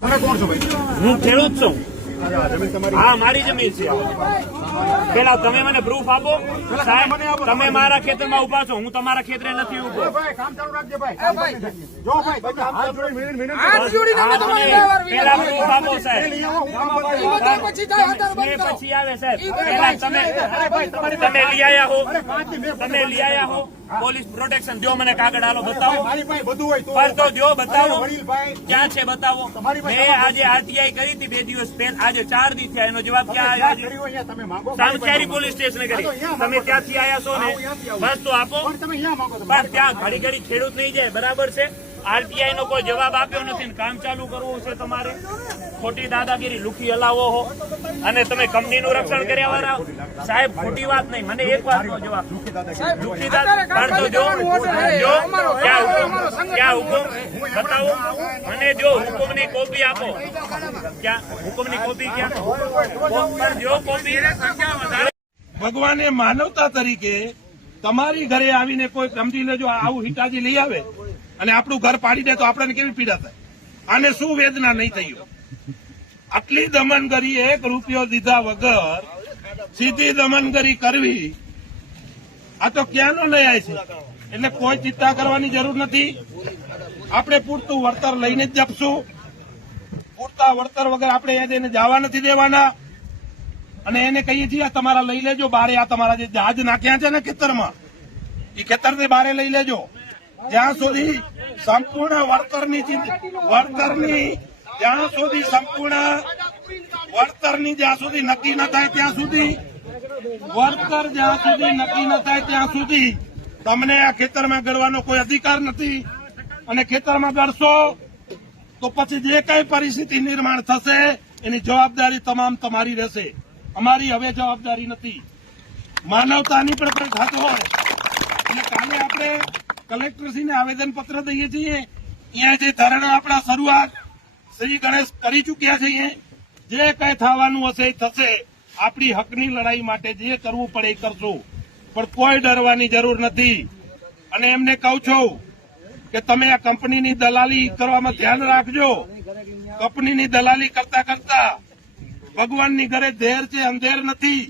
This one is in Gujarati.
તમે કોણ છો ભાઈ? હું ખેડૂત છું. હા મારી જમીન છે. પેલા તમે મને પ્રૂફ આપો. સાહેબ તમે મારા ખેતરમાં ઊભા છો. હું તમારા ખેતરે નથી ઊભો પેલા પ્રૂફ આપો સાહેબ પછી આવે સાહેબ. પેલા તમે તમારી તમે લઈ આયા હો. તમે લઈ આયા હો. પોલીસ પ્રોટેક્શન દો મને કાગળ આલો બતાવો. મારી પાસે બધું હોય તો. પર તો જો બતાવો. ક્યાં છે બતાવો. મેં આજે આરટીઆઈ કરી હતી બે દિવસ પહેલા. આજે ચાર દિવસ થયા એનો જવાબ ક્યાં આવ્યો સામચારી તમે પોલીસ સ્ટેશને કરી. તમે ત્યાંથી આયા છો ને? બસ તો આપો. પણ ત્યાં ઘડી ઘડી ખેડૂત નહીં જાય બરાબર છે? આરટીઆઈ નો કોઈ જવાબ આપ્યો નથી ને કામ ચાલુ કરવું છે તમારે? ખોટી દાદાગીરી લુખી હલાવો હો. અને તમે કંપનીનું રક્ષણ કર્યા વાળા સાહેબ ખોટી વાત નહીં. મને એક વાત નો જવાબ. લુકી દાદા જો. જો ક્યાં હુકમ? બતાવો. મને જો હુકમની કોપી આપો. ક્યાં? હુકમની કોપી ક્યાં? જો કોપી ભગવાને માનવતા તરીકે તમારી ઘરે આવીને કોઈ સમજી લેજો આવું હિતાજી લઈ આવે. અને આપણું ઘર પાડી દે તો આપણને કેવી પીડા થાય? આને શું વેદના નહીં થઈ? આટલી દમનગરી એક રૂપિયો દીધા વગર સીધી દમનગરી કરવી, આ તો ક્યાંનો ન્યાય છે? એટલે કોઈ ચિંતા કરવાની જરૂર નથી. આપણે પૂરતું વળતર લઈને જ જપશું. પૂરતા વળતર વગર આપણે એને જવા નથી દેવાના. અને એને કહીએ છીએ તમારા લઈ લેજો, બારે આ તમારા જે જહાજ નાખ્યા છે ને ખેતરમાં, એ ખેતર બારે લઈ લેજો. જ્યાં સુધી સંપૂર્ણ વળતરની વળતરની, જ્યાં સુધી સંપૂર્ણ વળતરની જ્યાં સુધી નક્કી ન થાય ત્યાં સુધી, વળતર જ્યાં સુધી નક્કી ન થાય ત્યાં સુધી તમને આ ખેતરમાં ગળવાનો કોઈ અધિકાર નથી. અને ખેતરમાં ગળશો, તો પછી જે કઈ પરિસ્થિતિ નિર્માણ થશે, એની જવાબદારી તમામ તમારી રહેશે. અમારી હવે જવાબદારી નથી. માનવતાની પણ કોઈ ખાતો હોય. એટલે કાલે આપણે કલેક્ટરશ્રીને આવેદન પત્ર દઈએ છીએ. અહીંયા જે ધરણા આપણા શરૂઆત શ્રી ગણેશ કરી ચૂક્યા છીએ જે કઈ થવાનું હશે એ થશે. આપણી હકની લડાઈ માટે જે કરવું પડે એ કરશું. પણ કોઈ ડરવાની જરૂર નથી. અને એમને કહું છું કે તમે આ કંપનીની દલાલી કરવામાં ધ્યાન રાખજો. કંપનીની દલાલી કરતા કરતા ભગવાનની ઘરે ધેર છે, અંધેર નથી.